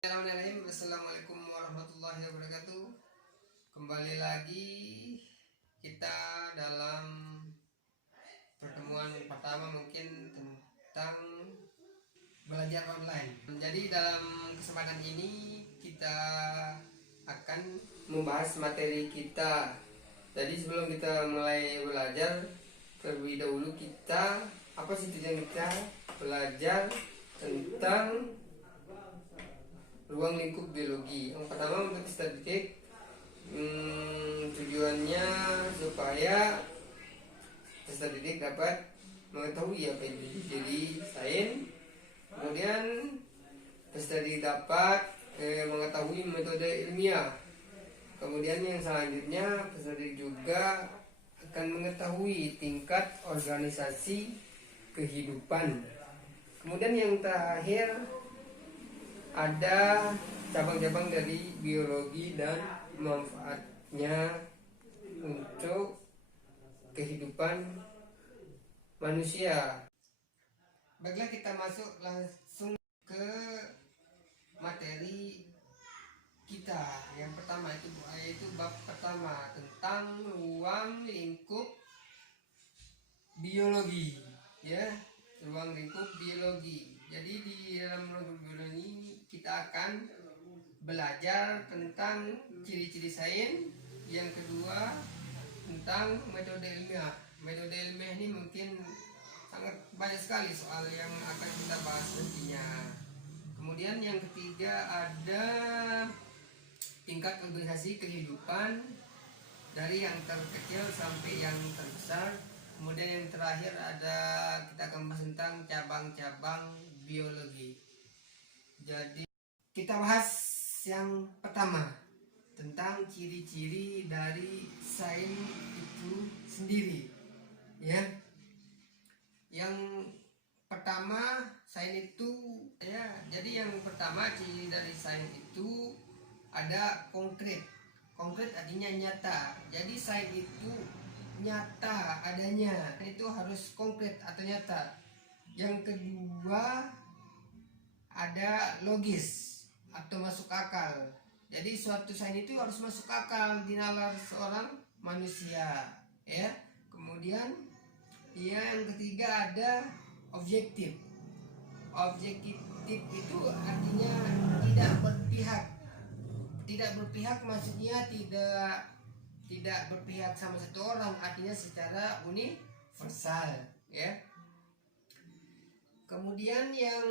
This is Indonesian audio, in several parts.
Bismillahirrahmanirrahim. Assalamualaikum warahmatullahi wabarakatuh. Kembali lagi kita dalam pertemuan pertama mungkin tentang belajar online. Jadi dalam kesempatan ini kita akan membahas materi kita. Jadi sebelum kita mulai belajar, terlebih dahulu kita apa sih tujuan kita belajar tentang ruang lingkup biologi. Yang pertama untuk statistik, tujuannya supaya statistik dapat mengetahui apa itu jadi sains. Kemudian statistik dapat mengetahui metode ilmiah. Kemudian yang selanjutnya statistik juga akan mengetahui tingkat organisasi kehidupan. Kemudian yang terakhir ada cabang-cabang dari biologi dan manfaatnya untuk kehidupan manusia. Baiklah, kita masuk langsung ke materi kita. Yang pertama yaitu bab pertama tentang ruang lingkup biologi, ya, ruang lingkup biologi. Jadi di dalam ruang lingkup biologi kita akan belajar tentang ciri-ciri sains. Yang kedua tentang metode ilmiah. Metode ilmiah ini mungkin sangat banyak sekali soal yang akan kita bahas nantinya. Kemudian yang ketiga ada tingkat organisasi kehidupan dari yang terkecil sampai yang terbesar. Kemudian yang terakhir ada kita akan bahas tentang cabang-cabang biologi. Jadi kita bahas yang pertama tentang ciri-ciri dari sains itu sendiri, ya. Yang pertama sains itu, ya, jadi yang pertama ciri dari sains itu ada konkret. Konkret artinya nyata. Jadi sains itu nyata adanya, itu harus konkret atau nyata. Yang kedua ada logis atau masuk akal. Jadi suatu sains itu harus masuk akal di nalar seorang manusia, ya. Kemudian yang ketiga ada objektif. Objektif itu artinya tidak berpihak. Tidak berpihak maksudnya tidak berpihak sama satu orang, artinya secara universal, ya. Kemudian yang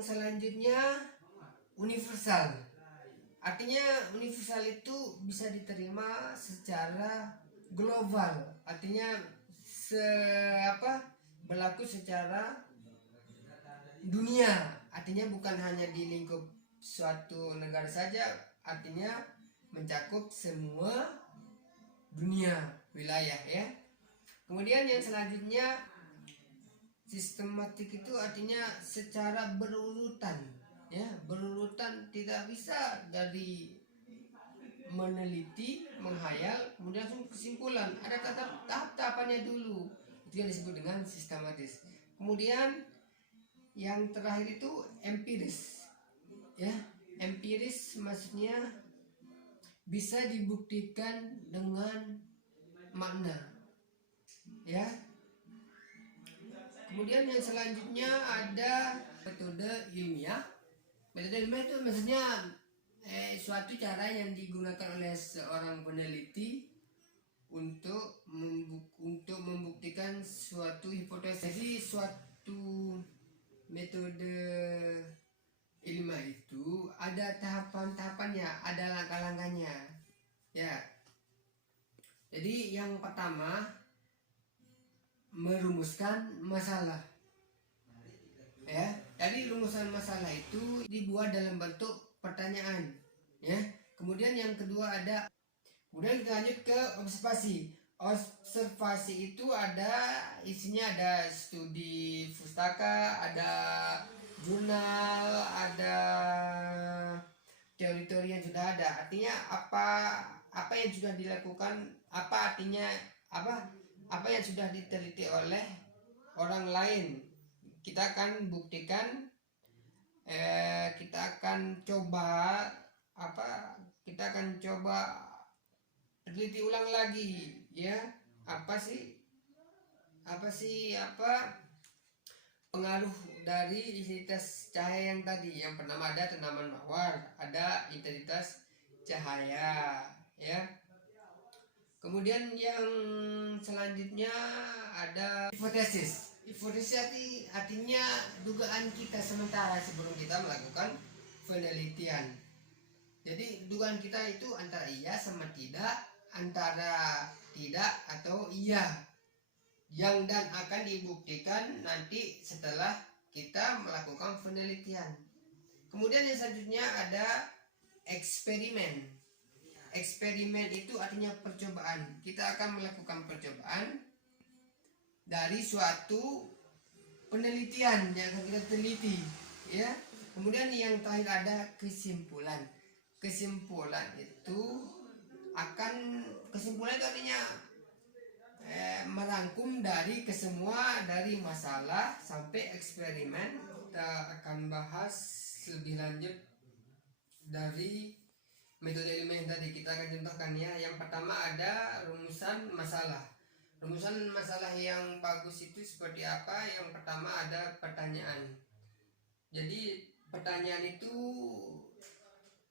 selanjutnya universal. Artinya universal itu bisa diterima secara global. Artinya berlaku secara dunia. Artinya bukan hanya di lingkup suatu negara saja, artinya mencakup semua dunia, wilayah, ya. Kemudian yang selanjutnya sistematik itu artinya secara berurutan, ya, berurutan, tidak bisa dari meneliti, menghayal, kemudian langsung kesimpulan. Ada tahap-tahapannya dulu. Itu yang disebut dengan sistematis. Kemudian yang terakhir itu empiris, ya. Empiris maksudnya bisa dibuktikan dengan makna, ya. Kemudian yang selanjutnya ada metode ilmiah. Metode ilmiah itu maksudnya suatu cara yang digunakan oleh seorang peneliti untuk membuktikan suatu hipotesis. Jadi suatu metode ilmiah itu ada tahapan-tahapannya, ada langkah-langkahnya, ya. Jadi yang pertama merumuskan masalah, ya. Jadi rumusan masalah itu dibuat dalam bentuk pertanyaan, ya. Kemudian yang kedua kemudian kita lanjut ke observasi. Observasi itu isinya ada studi pustaka, ada jurnal, ada teori-teori yang sudah ada. Artinya apa yang sudah dilakukan, apa yang sudah diteliti oleh orang lain. Kita akan buktikan kita akan coba kita akan coba teliti ulang lagi ya, apa sih pengaruh dari intensitas cahaya yang tadi. Yang pertama ada tanaman mawar, ada intensitas cahaya ya. Kemudian yang selanjutnya ada hipotesis. Hipotesis artinya dugaan kita sementara sebelum kita melakukan penelitian. Jadi dugaan kita itu antara iya sama tidak, antara tidak atau iya, yang dan akan dibuktikan nanti setelah kita melakukan penelitian. Kemudian yang selanjutnya ada eksperimen. Eksperimen itu artinya percobaan. Kita akan melakukan percobaan dari suatu penelitian yang akan kita teliti ya. Kemudian yang terakhir ada kesimpulan. Kesimpulan itu artinya merangkum dari dari masalah sampai eksperimen. Kita akan bahas lebih lanjut dari metode ilmiah yang tadi. Kita akan contohkan ya. Yang pertama ada rumusan masalah. Rumusan masalah yang bagus itu seperti apa? Yang pertama ada pertanyaan. Jadi pertanyaan itu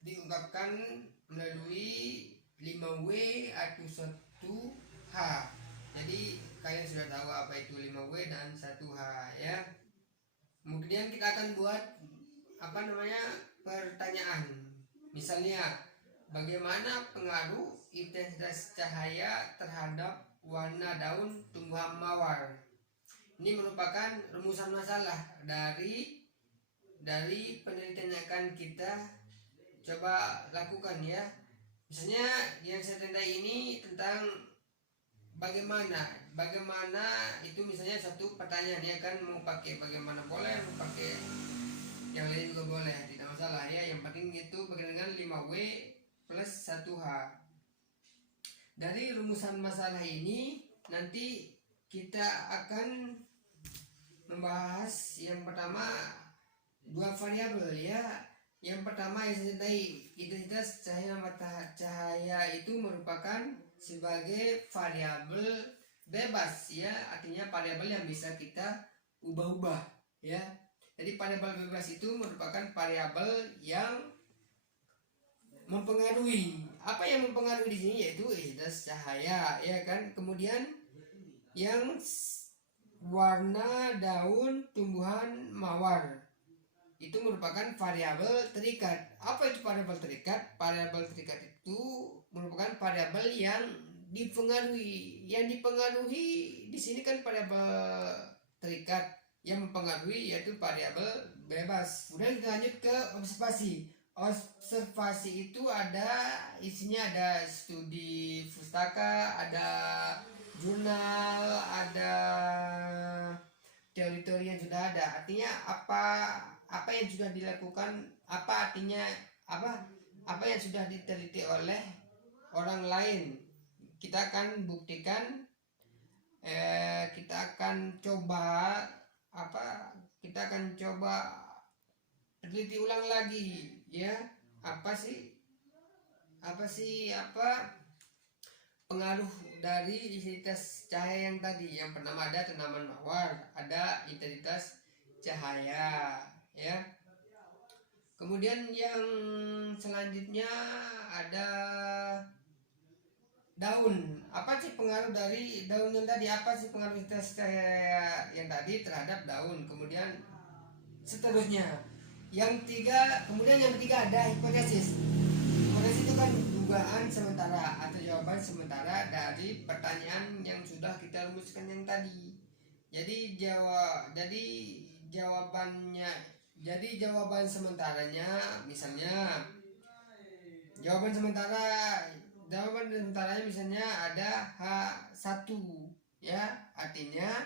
diungkapkan melalui 5W atau 1H. Jadi kalian sudah tahu apa itu 5W dan 1H ya. Kemudian kita akan buat pertanyaan. Misalnya, bagaimana pengaruh intensitas cahaya terhadap warna daun tumbuhan mawar? Ini merupakan rumusan masalah dari penelitian yang akan kita coba lakukan ya. Misalnya yang saya tandai ini tentang bagaimana itu, misalnya satu pertanyaan ya kan, mau pakai bagaimana boleh, mau pakai yang lain juga boleh, tidak masalah ya. Yang penting itu berkaitan dengan 5W plus 1H. Dari rumusan masalah ini nanti kita akan membahas yang pertama dua variabel ya. Yang pertama yang saya tadi, intensitas cahaya itu merupakan sebagai variabel bebas ya, artinya variabel yang bisa kita ubah-ubah ya. Jadi variabel bebas itu merupakan variabel yang mempengaruhi. Apa yang mempengaruhi di sini yaitu intensitas cahaya ya kan. Kemudian yang warna daun tumbuhan mawar itu merupakan variabel terikat. Apa itu variabel terikat? Variabel terikat itu merupakan variabel yang dipengaruhi. Yang dipengaruhi di sini kan variabel terikat, yang mempengaruhi yaitu variabel bebas. Kemudian kita lanjut ke observasi. Observasi itu isinya ada studi pustaka, ada jurnal, ada teori-teori yang sudah ada. Artinya apa yang sudah dilakukan, apa yang sudah diteliti oleh orang lain. Kita akan buktikan, kita akan coba teliti ulang lagi ya. Apa sih pengaruh dari intensitas cahaya yang tadi. Yang pertama ada tanaman mawar, ada intensitas cahaya ya. Kemudian yang selanjutnya ada daun. Apa sih pengaruh dari daun yang tadi? Apa sih pengaruh intensitas cahaya yang tadi terhadap daun? Kemudian seterusnya. Kemudian yang ketiga ada hipotesis. Hipotesis itu kan dugaan sementara atau jawaban sementara dari pertanyaan yang sudah kita rumuskan yang tadi. Jadi jawaban sementaranya, misalnya jawaban sementaranya misalnya ada H1 ya, artinya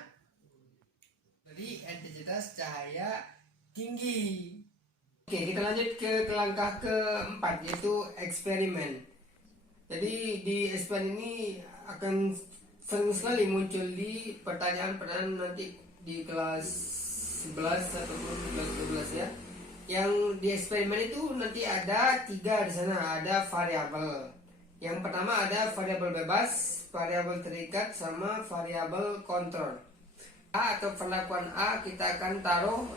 dari intensitas cahaya tinggi. Oke, kita lanjut ke langkah keempat, yaitu eksperimen. Jadi di eksperimen ini akan sering sekali muncul di pertanyaan nanti di kelas 11 ataupun kelas 12 ya. Yang di eksperimen itu nanti ada 3 di sana, ada variabel. Yang pertama ada variabel bebas, variabel terikat, sama variabel kontrol. A atau perlakuan A kita akan taruh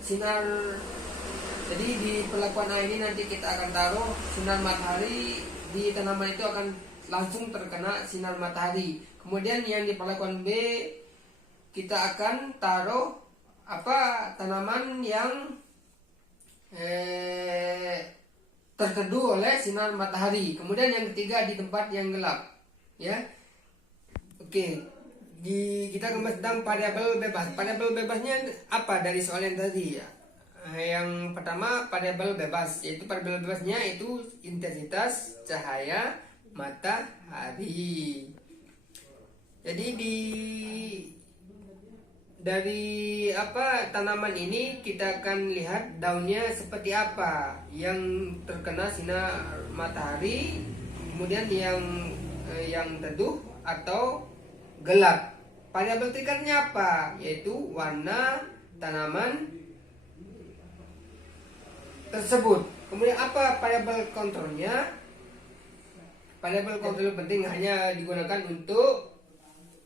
sinar. Jadi di perlakuan A ini nanti kita akan taruh sinar matahari di tanaman itu akan langsung terkena sinar matahari. Kemudian yang di perlakuan B kita akan taruh tanaman yang terteduh oleh sinar matahari. Kemudian yang ketiga di tempat yang gelap, ya. Oke, kita membahas tentang variabel bebas. Variabel bebasnya apa dari soal yang tadi, ya? Yang pertama variabel bebas, yaitu variabel bebasnya itu intensitas cahaya matahari. Jadi dari tanaman ini kita akan lihat daunnya seperti apa yang terkena sinar matahari, kemudian yang teduh atau gelap. Variabel terikatnya apa? Yaitu warna tanaman tersebut. Kemudian apa variabel kontrolnya? Variabel kontrol penting hanya digunakan untuk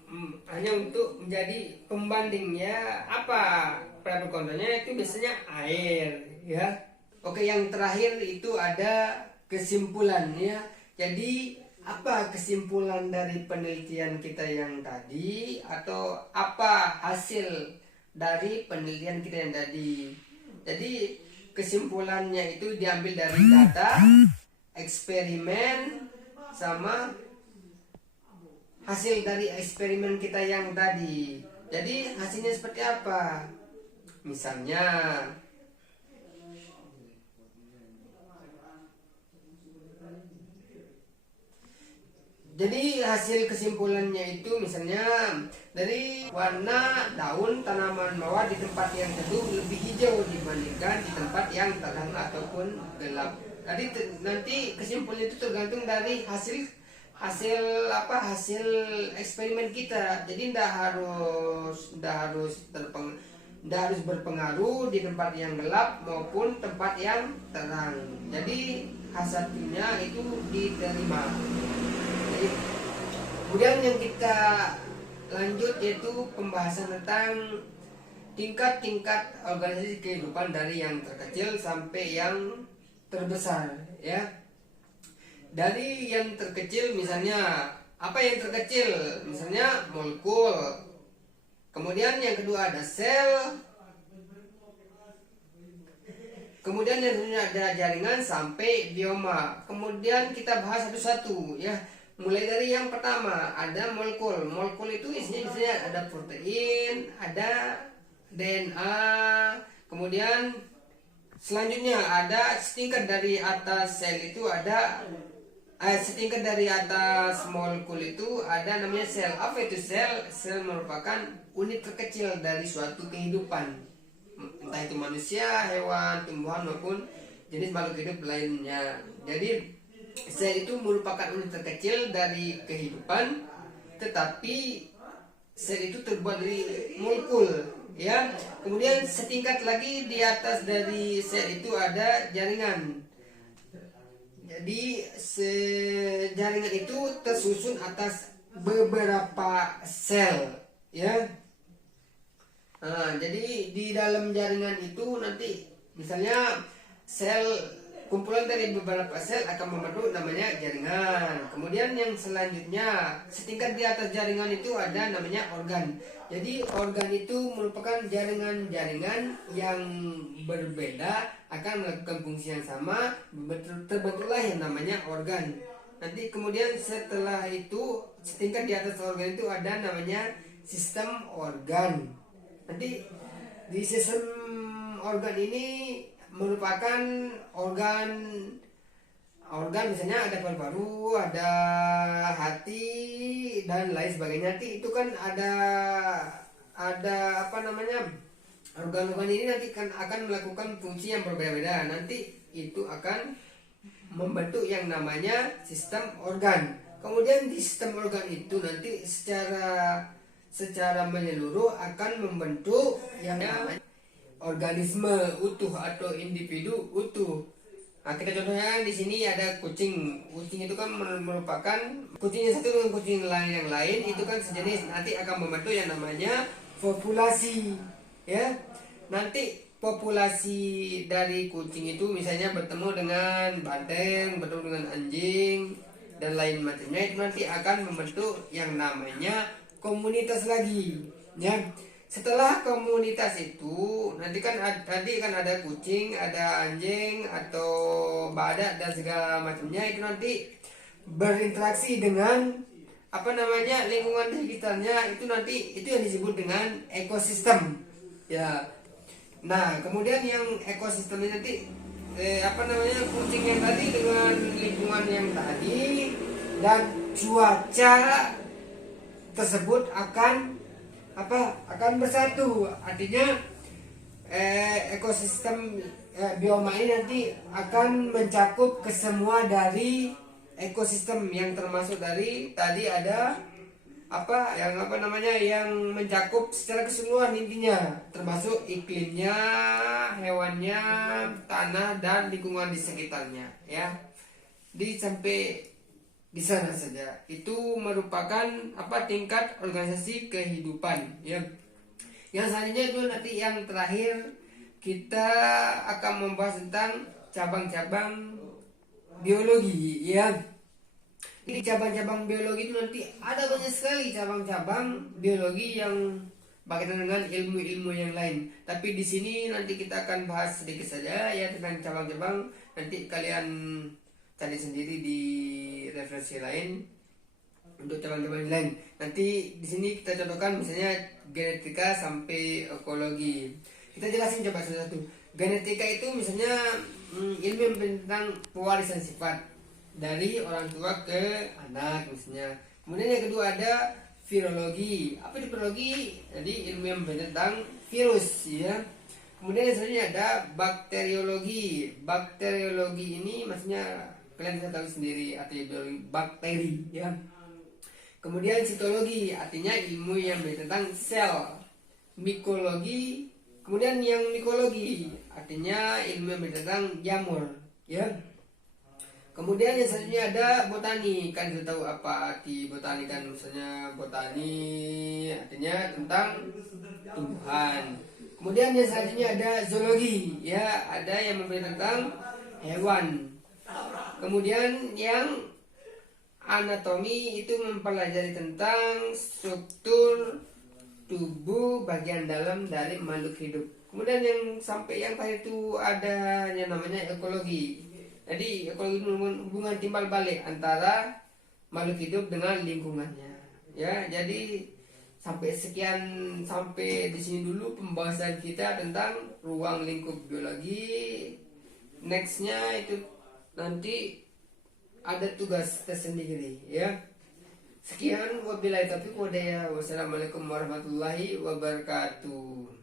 menjadi pembandingnya. Apa variabel kontrolnya? Itu biasanya air, ya. Oke, yang terakhir itu ada kesimpulannya. Jadi apa kesimpulan dari penelitian kita yang tadi, atau apa hasil dari penelitian kita yang tadi? Jadi kesimpulannya itu diambil dari data, eksperimen, sama hasil dari eksperimen kita yang tadi. Jadi hasilnya seperti apa? Misalnya jadi hasil kesimpulannya itu misalnya dari warna daun tanaman mawar di tempat yang teduh lebih hijau dibandingkan di tempat yang terang ataupun gelap. Jadi nanti kesimpulan itu tergantung dari hasil eksperimen kita. Jadi tidak harus berpengaruh di tempat yang gelap maupun tempat yang terang. Jadi hasilnya itu diterima. Jadi, kemudian yang kita lanjut yaitu pembahasan tentang tingkat-tingkat organisasi kehidupan dari yang terkecil sampai yang terbesar, ya. Dari yang terkecil misalnya, apa yang terkecil? Misalnya molekul. Kemudian yang kedua ada sel. Kemudian yang selanjutnya ada jaringan sampai bioma. Kemudian kita bahas satu-satu, ya. Mulai dari yang pertama ada molekul. Molekul itu isinya ada protein, ada DNA. Kemudian selanjutnya ada setingkat dari atas sel itu ada setingkat dari atas molekul itu ada namanya sel. Apa itu sel? Sel merupakan unit terkecil dari suatu kehidupan, entah itu manusia, hewan, tumbuhan maupun jenis makhluk hidup lainnya. Jadi sel itu merupakan unit terkecil dari kehidupan, tetapi sel itu terbuat dari molekul, ya. Kemudian setingkat lagi di atas dari sel itu ada jaringan. Jadi jaringan itu tersusun atas beberapa sel, ya. Nah, jadi di dalam jaringan itu nanti misalnya sel, kumpulan dari beberapa sel akan membentuk namanya jaringan. Kemudian yang selanjutnya setingkat di atas jaringan itu ada namanya organ. Jadi organ itu merupakan jaringan-jaringan yang berbeda akan melakukan fungsi yang sama, terbentuklah yang namanya organ. Nanti kemudian setelah itu setingkat di atas organ itu ada namanya sistem organ. Nanti di sistem organ ini merupakan organ misalnya ada paru-paru, ada hati dan lain sebagainya. Nanti itu kan ada organ-organ ini nanti akan melakukan fungsi yang berbeda-beda. Nanti itu akan membentuk yang namanya sistem organ. Kemudian di sistem organ itu nanti secara menyeluruh akan membentuk yang namanya organisme utuh atau individu utuh. Nah, kita contohnya di sini ada kucing. Kucing itu kan merupakan kucing yang satu dengan kucing lain yang lain itu kan sejenis. Nanti akan membentuk yang namanya populasi. Ya. Nanti populasi dari kucing itu misalnya bertemu dengan banteng, bertemu dengan anjing dan lain macamnya, itu nanti akan membentuk yang namanya komunitas lagi. Ya. Setelah komunitas itu nanti kan tadi kan ada kucing, ada anjing atau badak dan segala macamnya, itu nanti berinteraksi dengan apa namanya lingkungan di sekitarnya, itu nanti itu yang disebut dengan ekosistem. Ya. Nah, kemudian yang ekosistem ini nanti apa namanya kucing yang tadi dengan lingkungan yang tadi dan cuaca tersebut akan bersatu. Artinya ekosistem bioma ini nanti akan mencakup ke semua dari ekosistem yang termasuk dari tadi ada yang mencakup secara keseluruhan intinya, termasuk iklimnya, hewannya, tanah dan lingkungan di sekitarnya, ya. Sampai di sana saja. Itu merupakan tingkat organisasi kehidupan, ya. Yang selanjutnya itu nanti yang terakhir kita akan membahas tentang cabang-cabang biologi, ya. Di cabang-cabang biologi itu nanti ada banyak sekali cabang-cabang biologi yang berkaitan dengan ilmu-ilmu yang lain. Tapi di sini nanti kita akan bahas sedikit saja ya tentang cabang-cabang. Nanti kalian cari sendiri di referensi lain untuk cabang-cabang lain. Nanti di sini kita contohkan misalnya genetika sampai ekologi. Kita jelasin coba satu-satu. Genetika itu misalnya ilmu tentang pewarisan sifat dari orang tua ke anak misalnya. Kemudian yang kedua ada virologi. Apa itu virologi? Jadi ilmu yang tentang virus, ya. Kemudian yang selanjutnya ada bakteriologi. Bakteriologi ini maksudnya kalian bisa tahu sendiri artinya bakteri, ya. Kemudian sitologi artinya ilmu yang tentang sel. Mikologi, kemudian yang mikologi artinya ilmu yang tentang jamur, ya. Kemudian yang selanjutnya ada botani. Kan kita tahu apa arti botani kan, misalnya botani artinya tentang tumbuhan. Kemudian yang selanjutnya ada zoologi, ya, ada yang memberi tentang hewan. Kemudian yang anatomi itu mempelajari tentang struktur tubuh bagian dalam dari makhluk hidup. Kemudian yang sampai yang terakhir itu ada yang namanya ekologi. Jadi ekologi itu hubungan timbal balik antara makhluk hidup dengan lingkungannya. Ya, jadi sampai di sini dulu pembahasan kita tentang ruang lingkup biologi. Nextnya itu nanti ada tugas tersendiri, ya. Sekian wabillahi taufiq walhidayah. Wassalamualaikum warahmatullahi wabarakatuh.